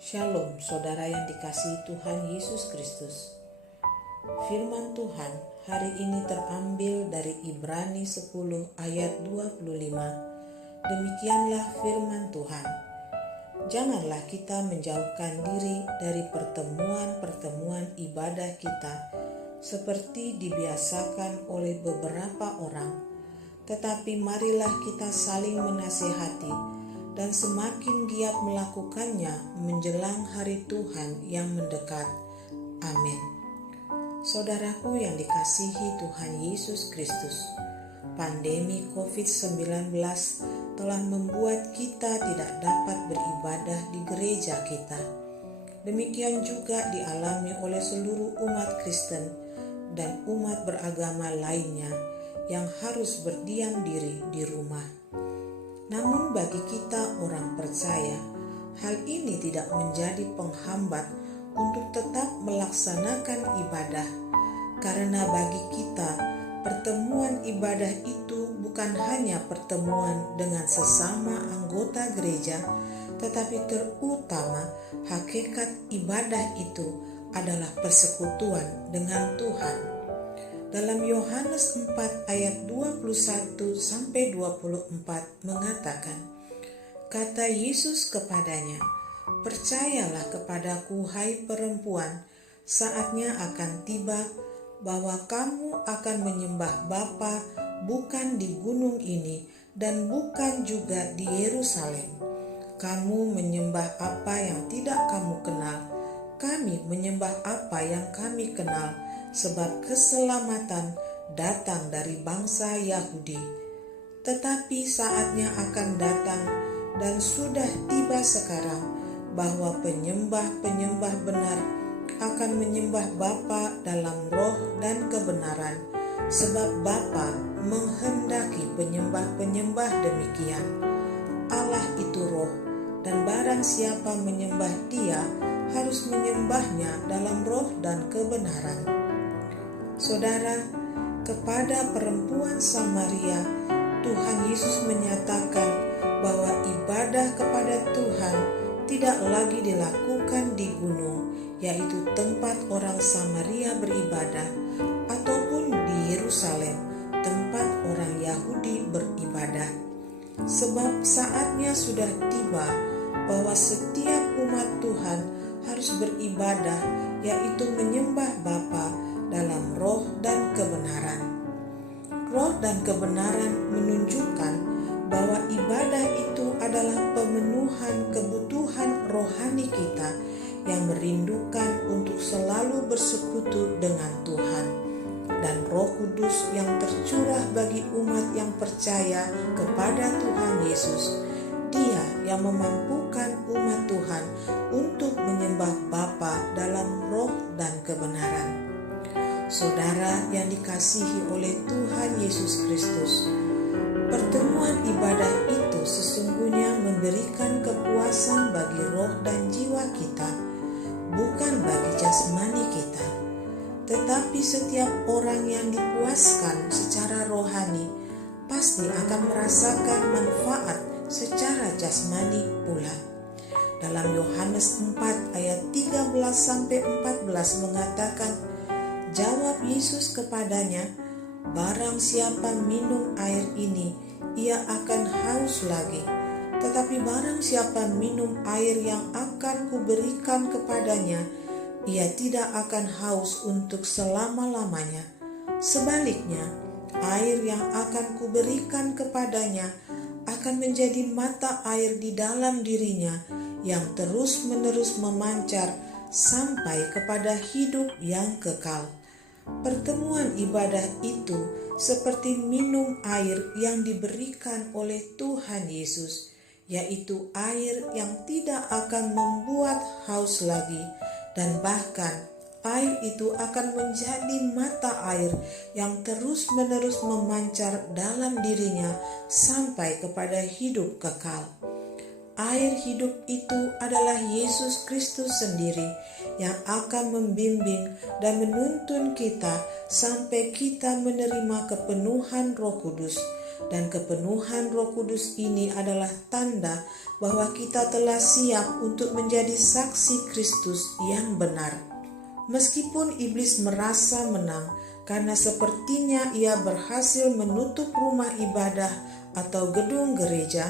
Shalom, saudara yang dikasihi Tuhan Yesus Kristus. Firman Tuhan hari ini terambil dari Ibrani 10 ayat 25. Demikianlah firman Tuhan. Janganlah kita menjauhkan diri dari pertemuan-pertemuan ibadah kita seperti dibiasakan oleh beberapa orang, tetapi marilah kita saling menasihati dan semakin giat melakukannya menjelang hari Tuhan yang mendekat. Amin. Saudaraku yang dikasihi Tuhan Yesus Kristus, pandemi COVID-19 telah membuat kita tidak dapat beribadah di gereja kita. Demikian juga dialami oleh seluruh umat Kristen dan umat beragama lainnya yang harus berdiam diri di rumah. Namun bagi kita orang percaya, hal ini tidak menjadi penghambat untuk tetap melaksanakan ibadah. Karena bagi kita, pertemuan ibadah itu bukan hanya pertemuan dengan sesama anggota gereja, tetapi terutama hakikat ibadah itu adalah persekutuan dengan Tuhan. Dalam Yohanes 4 ayat 21-24 mengatakan, kata Yesus kepadanya, percayalah kepadaku hai perempuan, saatnya akan tiba bahwa kamu akan menyembah Bapa bukan di gunung ini dan bukan juga di Yerusalem. Kamu menyembah apa yang tidak kamu kenal, kami menyembah apa yang kami kenal, sebab keselamatan datang dari bangsa Yahudi. Tetapi saatnya akan datang dan sudah tiba sekarang bahwa penyembah-penyembah benar akan menyembah Bapa dalam roh dan kebenaran, sebab Bapa menghendaki penyembah-penyembah demikian. Allah itu roh, dan barang siapa menyembah Dia harus menyembahnya dalam roh dan kebenaran. Saudara, kepada perempuan Samaria, Tuhan Yesus menyatakan bahwa ibadah kepada Tuhan tidak lagi dilakukan di gunung, yaitu tempat orang Samaria beribadah, ataupun di Yerusalem, tempat orang Yahudi beribadah. Sebab saatnya sudah tiba bahwa setiap umat Tuhan harus beribadah, yaitu menyembah Bapa dalam roh dan kebenaran. Roh dan kebenaran menunjukkan bahwa ibadah itu adalah pemenuhan kebutuhan rohani kita yang merindukan untuk selalu bersekutu dengan Tuhan. Dan Roh Kudus yang tercurah bagi umat yang percaya kepada Tuhan Yesus, Dia yang memampukan umat Tuhan untuk menyembah Bapa dalam roh dan kebenaran. Saudara yang dikasihi oleh Tuhan Yesus Kristus, pertemuan ibadah itu sesungguhnya memberikan kepuasan bagi roh dan jiwa kita, bukan bagi jasmani kita. Tetapi setiap orang yang dipuaskan secara rohani pasti akan merasakan manfaat secara jasmani pula. Dalam Yohanes 4 ayat 13-14 mengatakan, jawab Yesus kepadanya, barang siapa minum air ini, ia akan haus lagi. Tetapi barang siapa minum air yang akan kuberikan kepadanya, ia tidak akan haus untuk selama-lamanya. Sebaliknya, air yang akan kuberikan kepadanya akan menjadi mata air di dalam dirinya yang terus-menerus memancar sampai kepada hidup yang kekal. Pertemuan ibadah itu seperti minum air yang diberikan oleh Tuhan Yesus, yaitu air yang tidak akan membuat haus lagi, dan bahkan air itu akan menjadi mata air yang terus-menerus memancar dalam dirinya sampai kepada hidup kekal. Air hidup itu adalah Yesus Kristus sendiri yang akan membimbing dan menuntun kita sampai kita menerima kepenuhan Roh Kudus dan kepenuhan Roh Kudus ini adalah tanda bahwa kita telah siap untuk menjadi saksi Kristus yang benar. Meskipun iblis merasa menang karena sepertinya ia berhasil menutup rumah ibadah atau gedung gereja,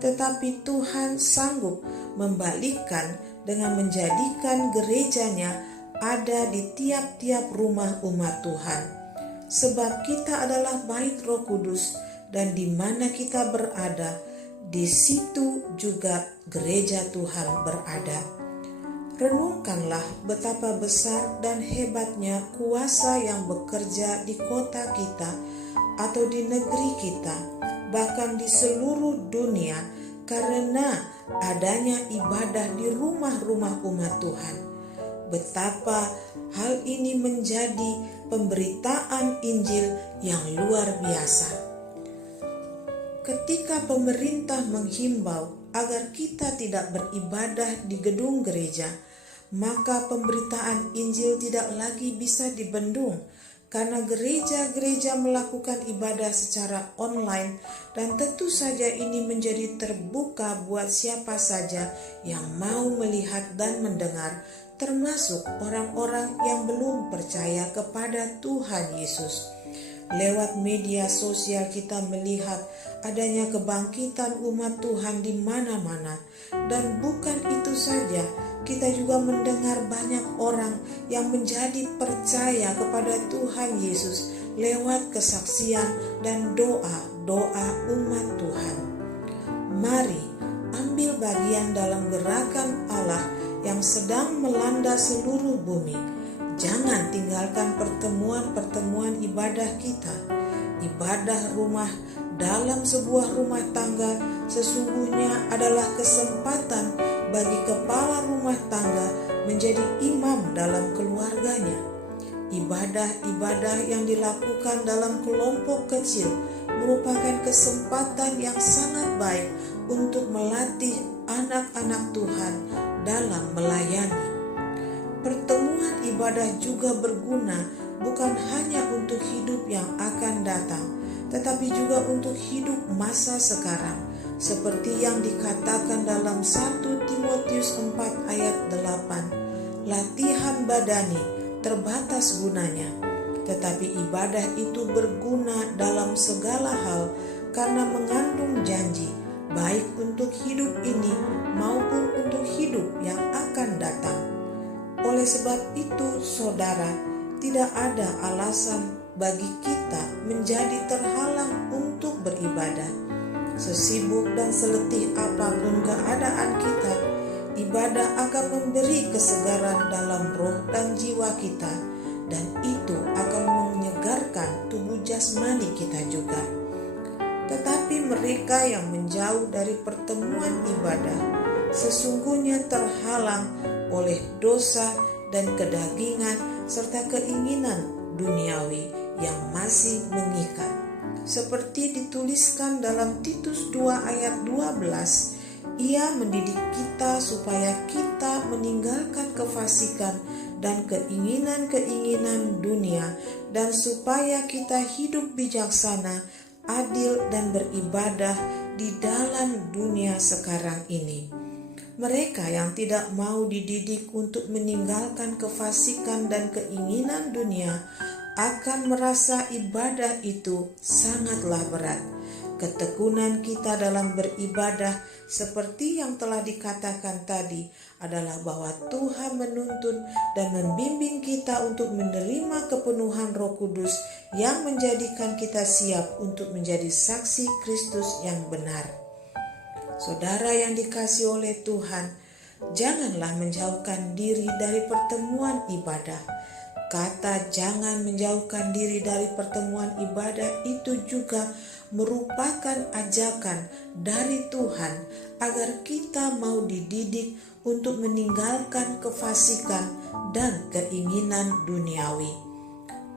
tetapi Tuhan sanggup membalikkan dengan menjadikan gerejanya ada di tiap-tiap rumah umat Tuhan. Sebab kita adalah bait Roh Kudus, dan di mana kita berada, di situ juga gereja Tuhan berada. Renungkanlah betapa besar dan hebatnya kuasa yang bekerja di kota kita atau di negeri kita, bahkan di seluruh dunia, karena adanya ibadah di rumah-rumah umat Tuhan. Betapa hal ini menjadi pemberitaan Injil yang luar biasa. Ketika pemerintah menghimbau agar kita tidak beribadah di gedung gereja, maka pemberitaan Injil tidak lagi bisa dibendung, karena gereja-gereja melakukan ibadah secara online, dan tentu saja ini menjadi terbuka buat siapa saja yang mau melihat dan mendengar, termasuk orang-orang yang belum percaya kepada Tuhan Yesus. Lewat media sosial kita melihat adanya kebangkitan umat Tuhan di mana-mana, dan bukan itu saja, kita juga mendengar banyak orang yang menjadi percaya kepada Tuhan Yesus lewat kesaksian dan doa-doa umat Tuhan. Mari ambil bagian dalam gerakan Allah yang sedang melanda seluruh bumi. Jangan tinggalkan pertemuan-pertemuan ibadah kita. Ibadah rumah dalam sebuah rumah tangga sesungguhnya adalah kesempatan bagi kepala rumah tangga menjadi imam dalam keluarganya. Ibadah-ibadah yang dilakukan dalam kelompok kecil merupakan kesempatan yang sangat baik untuk melatih anak-anak Tuhan dalam melayani. Pertemuan ibadah juga berguna bukan hanya untuk hidup yang akan datang, tetapi juga untuk hidup masa sekarang, seperti yang dikatakan dalam 1 Timotius 4 ayat 8. Latihan badani terbatas gunanya, tetapi ibadah itu berguna dalam segala hal karena mengandung janji, baik untuk hidup ini maupun untuk hidup yang akan datang. Oleh sebab itu, saudara, tidak ada alasan bagi kita menjadi terhalang untuk beribadah. Sesibuk dan seletih apapun keadaan kita, ibadah akan memberi kesegaran dalam roh dan jiwa kita, dan itu akan menyegarkan tubuh jasmani kita juga. Tetapi mereka yang menjauh dari pertemuan ibadah sesungguhnya terhalang oleh dosa dan kedagingan serta keinginan duniawi yang masih mengikat. Seperti dituliskan dalam Titus 2 ayat 12, Ia mendidik kita supaya kita meninggalkan kefasikan dan keinginan-keinginan dunia, dan supaya kita hidup bijaksana, adil, dan beribadah di dalam dunia sekarang ini. Mereka yang tidak mau dididik untuk meninggalkan kefasikan dan keinginan dunia akan merasa ibadah itu sangatlah berat. Ketekunan kita dalam beribadah, seperti yang telah dikatakan tadi, adalah bahwa Tuhan menuntun dan membimbing kita untuk menerima kepenuhan Roh Kudus yang menjadikan kita siap untuk menjadi saksi Kristus yang benar. Saudara yang dikasihi oleh Tuhan, janganlah menjauhkan diri dari pertemuan ibadah. Kata jangan menjauhkan diri dari pertemuan ibadah itu juga merupakan ajakan dari Tuhan agar kita mau dididik untuk meninggalkan kefasikan dan keinginan duniawi.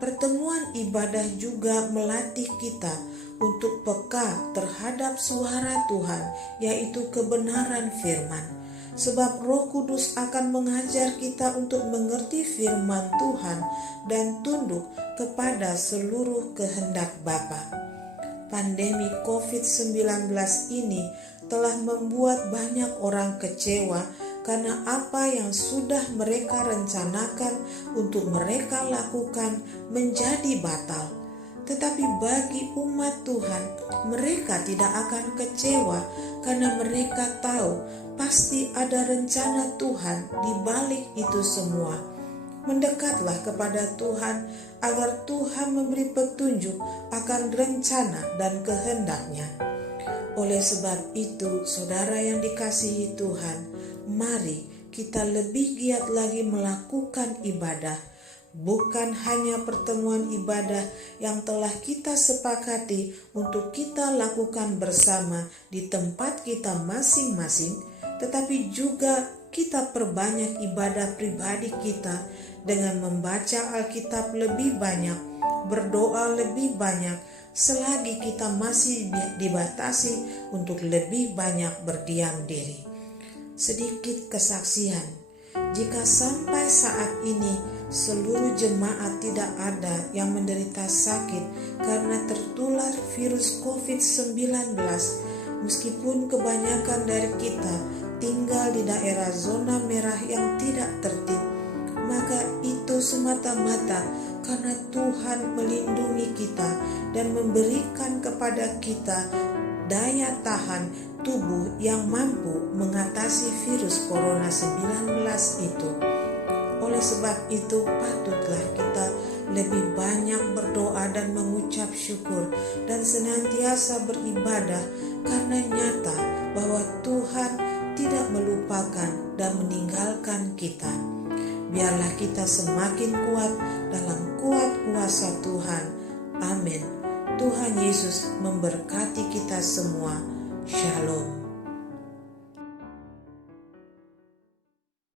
Pertemuan ibadah juga melatih kita untuk peka terhadap suara Tuhan, yaitu kebenaran firman. Sebab Roh Kudus akan mengajar kita untuk mengerti firman Tuhan dan tunduk kepada seluruh kehendak Bapa. pandemi COVID-19 ini telah membuat banyak orang kecewa karena apa yang sudah mereka rencanakan untuk mereka lakukan menjadi batal. Tetapi bagi umat Tuhan, mereka tidak akan kecewa karena mereka tahu pasti ada rencana Tuhan di balik itu semua. Mendekatlah kepada Tuhan agar Tuhan memberi petunjuk akan rencana dan kehendak-Nya. Oleh sebab itu, saudara yang dikasihi Tuhan, mari kita lebih giat lagi melakukan ibadah. Bukan hanya pertemuan ibadah yang telah kita sepakati untuk kita lakukan bersama di tempat kita masing-masing, tetapi juga kita perbanyak ibadah pribadi kita dengan membaca Alkitab lebih banyak, berdoa lebih banyak, selagi kita masih dibatasi untuk lebih banyak berdiam diri. Sedikit kesaksian. Jika sampai saat ini seluruh jemaat tidak ada yang menderita sakit karena tertular virus COVID-19, meskipun kebanyakan dari kita tinggal di daerah zona merah yang tidak tertib, maka itu semata-mata karena Tuhan melindungi kita dan memberikan kepada kita daya tahan tubuh yang mampu mengatasi virus corona 19 itu. Oleh sebab itu patutlah kita lebih banyak berdoa dan mengucap syukur dan senantiasa beribadah karena nyata bahwa Tuhan tidak melupakan dan meninggalkan kita. Biarlah kita semakin kuat dalam kuat kuasa Tuhan. Amin. Tuhan Yesus memberkati kita semua. Shalom.